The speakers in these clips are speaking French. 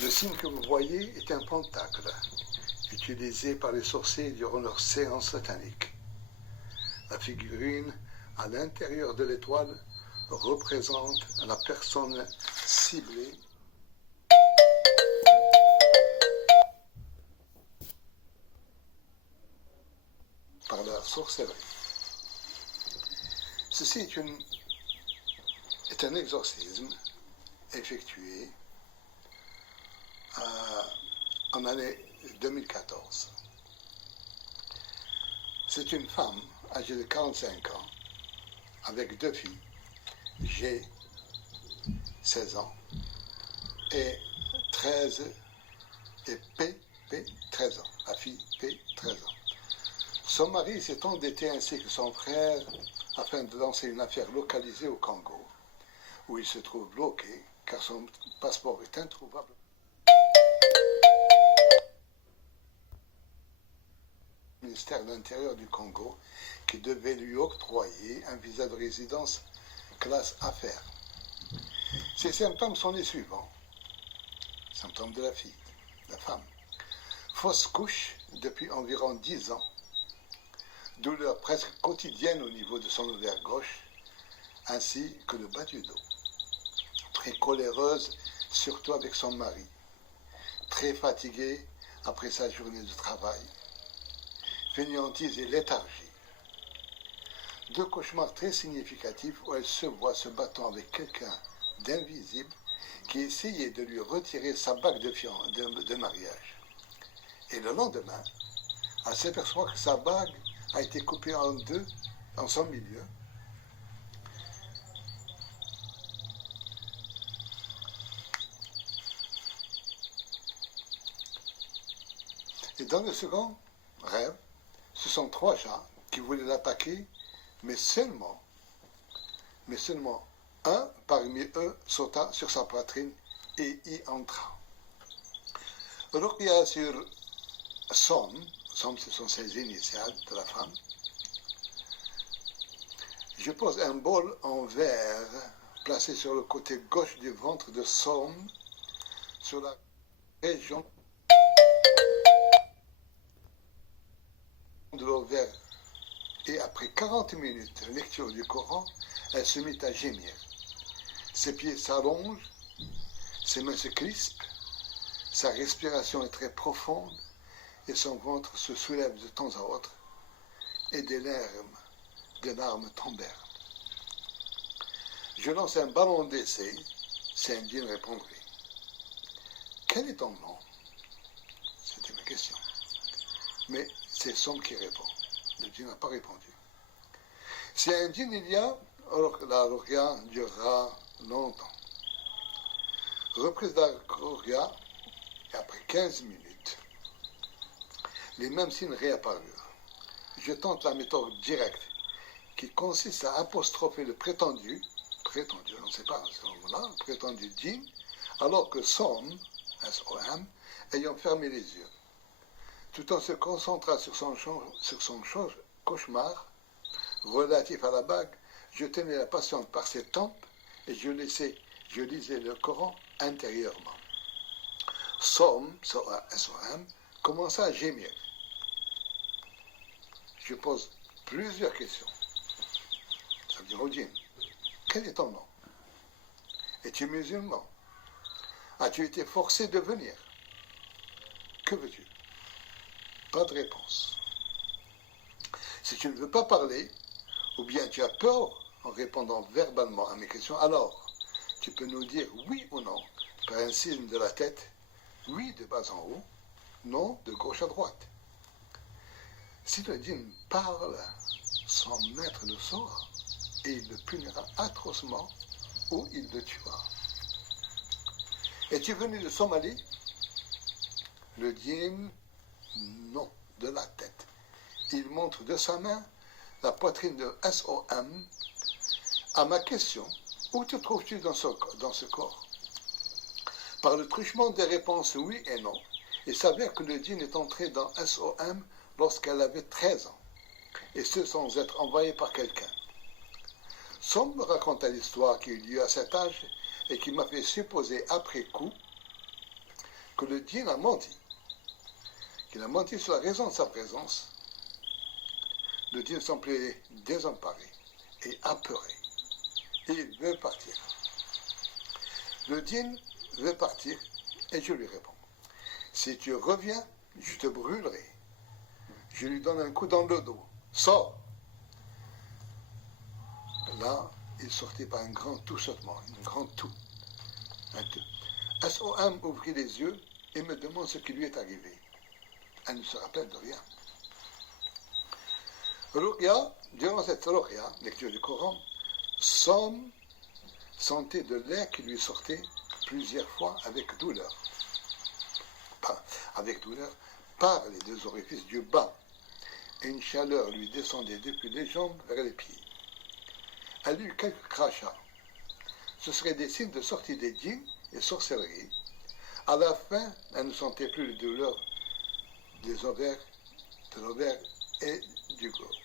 Le signe que vous voyez est un pentacle, utilisé par les sorciers durant leurs séances sataniques. La figurine à l'intérieur de l'étoile représente la personne ciblée par la sorcellerie. Ceci est un exorcisme effectué en année 2014. C'est une femme âgée de 45 ans avec 2 filles, G, 16 ans, et 13, et P, 13 ans, la fille P, 13 ans. Son mari s'est endetté ainsi que son frère afin de lancer une affaire localisée au Congo, où il se trouve bloqué car son passeport est introuvable. Le ministère de l'Intérieur du Congo qui devait lui octroyer un visa de résidence classe affaires. Ces symptômes sont les suivants. Symptômes de la fille, la femme. Fausse couche depuis environ 10 ans. Douleur presque quotidienne au niveau de son ovaire gauche, ainsi que le bas du dos. Très coléreuse, surtout avec son mari. Très fatiguée après sa journée de travail. Fainéantise et léthargie. 2 cauchemars très significatifs où elle se voit se battant avec quelqu'un d'invisible qui essayait de lui retirer sa bague de mariage. Et le lendemain, elle s'aperçoit que sa bague a été coupée en 2 en son milieu. Et dans le second rêve, ce sont 3 chats qui voulaient l'attaquer, mais seulement un parmi eux sauta sur sa poitrine et y entra. Ruqya sur Som, ce sont ses initiales de la femme. Je pose un bol en verre placé sur le côté gauche du ventre de Som, sur la région de l'ovaire. Et après 40 minutes de lecture du Coran, elle se mit à gémir. Ses pieds s'allongent, ses mains se crispent, sa respiration est très profonde et son ventre se soulève de temps à autre et des larmes tombèrent. Je lance un ballon d'essai, c'est un djinn répondrait. Quel est ton nom? C'était ma question. Mais c'est Som qui répond. Le djinn n'a pas répondu. Si un djinn il y a, alors la ruqya durera longtemps. Reprise de la ruqya, et après 15 minutes, les mêmes signes réapparurent. Je tente la méthode directe, qui consiste à apostropher le prétendu, on ne sait pas à ce moment-là, le prétendu djinn, alors que Som, S-O-M, ayant fermé les yeux, tout en se concentrant sur son cauchemar relatif à la bague, je tenais la patiente par ses tempes et je lisais le Coran intérieurement. Som, S-O-M, commença à gémir. Je pose plusieurs questions. Ça veut dire au djinn, quel est ton nom? Es-tu musulman? As-tu été forcé de venir? Que veux-tu? Pas de réponse. Si tu ne veux pas parler, ou bien tu as peur en répondant verbalement à mes questions, alors tu peux nous dire oui ou non par un signe de la tête, oui de bas en haut, non de gauche à droite. Si le djinn parle, son maître le saura et il le punira atrocement ou il le tuera. Es-tu venu de Somalie? Le djinn, non, de la tête. Il montre de sa main la poitrine de S-O-M. À ma question, où te trouves-tu dans ce corps? Par le truchement des réponses oui et non, il s'avère que le djinn est entré dans S-O-M lorsqu'elle avait 13 ans, et ce sans être envoyé par quelqu'un. Somme me raconta l'histoire qui eut lieu à cet âge et qui m'a fait supposer après coup que le djinn a menti, qu'il a menti sur la raison de sa présence. Le djinn semblait désemparé et apeuré, et il veut partir. Le djinn veut partir, et je lui réponds, si tu reviens, je te brûlerai. Je lui donne un coup dans le dos. Sors. Là, il sortit par un grand touchotement, un grand tout. SOM ouvrit les yeux et me demande ce qui lui est arrivé. Elle ne se rappelle de rien. Ruqya, durant cette Ruqya, lecture du Coran, Somme sentait de l'air qui lui sortait plusieurs fois avec douleur. Avec douleur par les deux orifices du bas, et une chaleur lui descendait depuis les jambes vers les pieds. Elle eut quelques crachats. Ce seraient des signes de sortie des djinns et sorcellerie. À la fin, elle ne sentait plus les douleurs des ovaires, de l'ovaire et du corps.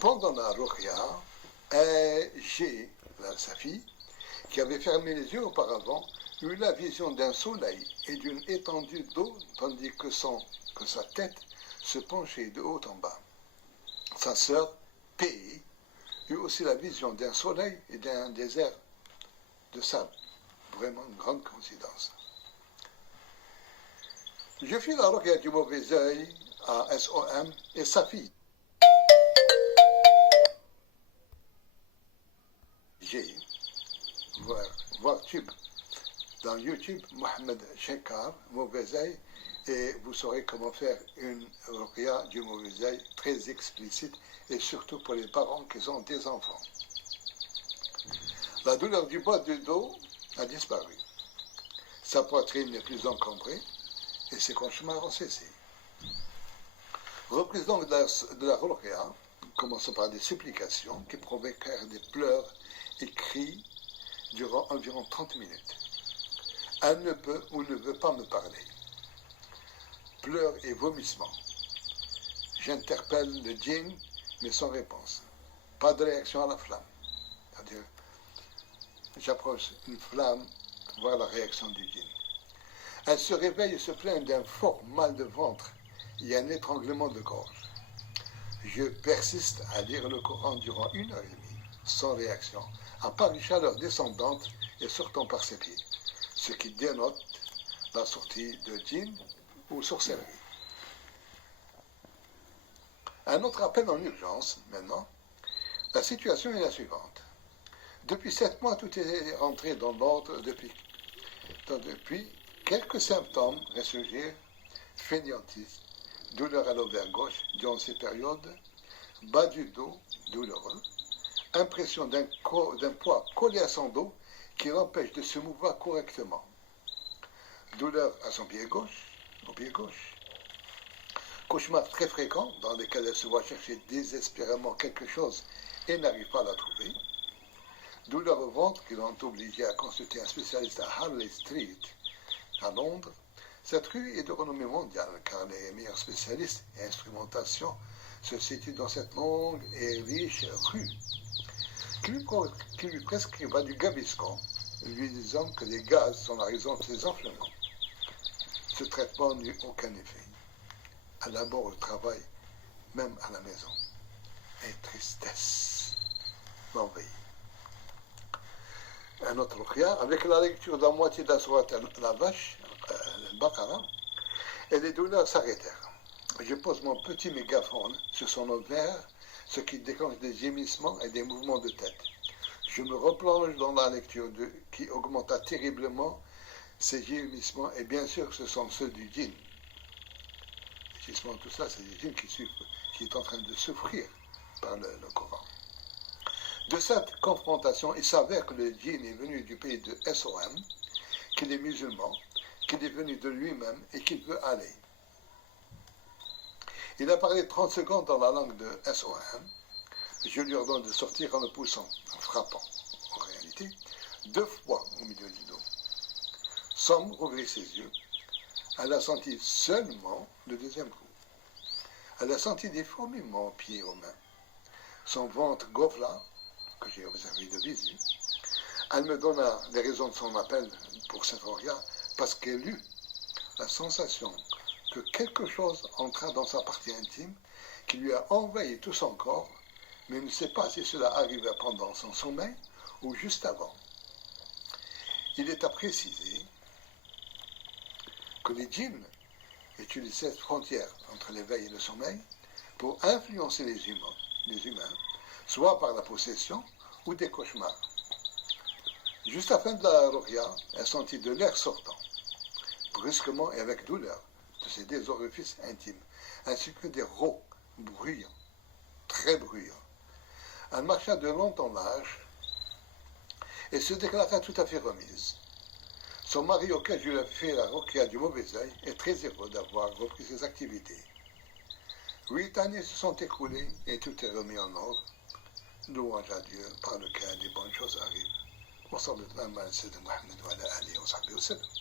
Pendant la Ruqya, j'ai, sa fille, qui avait fermé les yeux auparavant, eut la vision d'un soleil et d'une étendue d'eau, tandis que sa tête se penchait de haut en bas. Sa sœur, P, eut aussi la vision d'un soleil et d'un désert de sable. Vraiment une grande coïncidence. Je fis la Ruqya du mauvais œil à SOM et sa fille. J'ai voir tube dans YouTube, Mohamed Shenkar, mauvais œil, et vous saurez comment faire une Ruqya du mauvais œil très explicite et surtout pour les parents qui ont des enfants. La douleur du bas du dos a disparu. Sa poitrine n'est plus encombrée et ses cauchemars ont cessé. Reprise donc de la Ruqya, commençons par des supplications qui provoquèrent des pleurs et cris durant environ 30 minutes. Elle ne peut ou ne veut pas me parler. Pleurs et vomissements. J'interpelle le djinn, mais sans réponse. Pas de réaction à la flamme. C'est-à-dire, j'approche une flamme, voir la réaction du djinn. Elle se réveille et se plaint d'un fort mal de ventre et un étranglement de gorge. Je persiste à lire le Coran durant 1 heure et demie, sans réaction, à part une chaleur descendante et sortant par ses pieds, ce qui dénote la sortie de djinn ou sorcellerie. Un autre appel en urgence, maintenant. La situation est la suivante. Depuis 7 mois, tout est rentré dans l'ordre depuis quelques symptômes ressurgirent, fainéantisme, douleur à l'ovaire gauche durant ces périodes, bas du dos douloureux, impression d'un poids collé à son dos qui l'empêche de se mouvoir correctement, douleur à son pied gauche, au pied gauche, cauchemars très fréquents dans lesquels elle se voit chercher désespérément quelque chose et n'arrive pas à la trouver, douleur au ventre qui l'ont obligé à consulter un spécialiste à Harley Street, à Londres. Cette rue est de renommée mondiale car les meilleurs spécialistes et instrumentations se situent dans cette longue et riche rue qui lui prescriva du Gaviscon, lui disant que les gaz sont la raison de ses enflements. Ce traitement n'eut aucun effet. Elle aborde le travail, même à la maison. Et tristesse m'envahit. Un autre Ruqya, avec la lecture d'un moitié de la sourate la vache, le Baqara, et les douleurs s'arrêtèrent. Je pose mon petit mégaphone sur son ovaire, ce qui déclenche des gémissements et des mouvements de tête. Je me replonge dans la lecture qui augmenta terriblement ces gémissements, et bien sûr ce sont ceux du djinn. Les gémissements, tout ça, c'est des djinns qui est en train de souffrir par le Coran. De cette confrontation, il s'avère que le djinn est venu du pays de SOM, qu'il est musulman, qu'il est venu de lui-même et qu'il veut aller. Il a parlé 30 secondes dans la langue de SOM. Je lui ordonne de sortir en le poussant, en frappant, en réalité, 2 fois au milieu du dos. Somme ouvrit ses yeux. Elle a senti seulement le 2e coup. Elle a senti des fourmillements aux pieds et aux mains. Son ventre gonfla que j'ai observé de visu. Elle me donna les raisons de son appel pour cette ruqya parce qu'elle eut la sensation que quelque chose entra dans sa partie intime qui lui a envahi tout son corps, mais ne sait pas si cela arriva pendant son sommeil ou juste avant. Il est à préciser que les djinns utilisent cette frontière entre l'éveil et le sommeil pour influencer les humains, soit par la possession ou des cauchemars. Juste à la fin de la ruqya, elle sentit de l'air sortant, brusquement et avec douleur, de ses deux orifices intimes, ainsi que des rots bruyants, très bruyants. Elle marcha de long en large et se déclara tout à fait remise. Son mari, auquel je lui ai fait la ruqya du mauvais œil, est très heureux d'avoir repris ses activités. 8 années se sont écoulées et tout est remis en ordre. Louange à Dieu par lequel des bonnes choses arrivent. وصلى الله على سيدنا محمد وعلى آله وصحبه وسلم.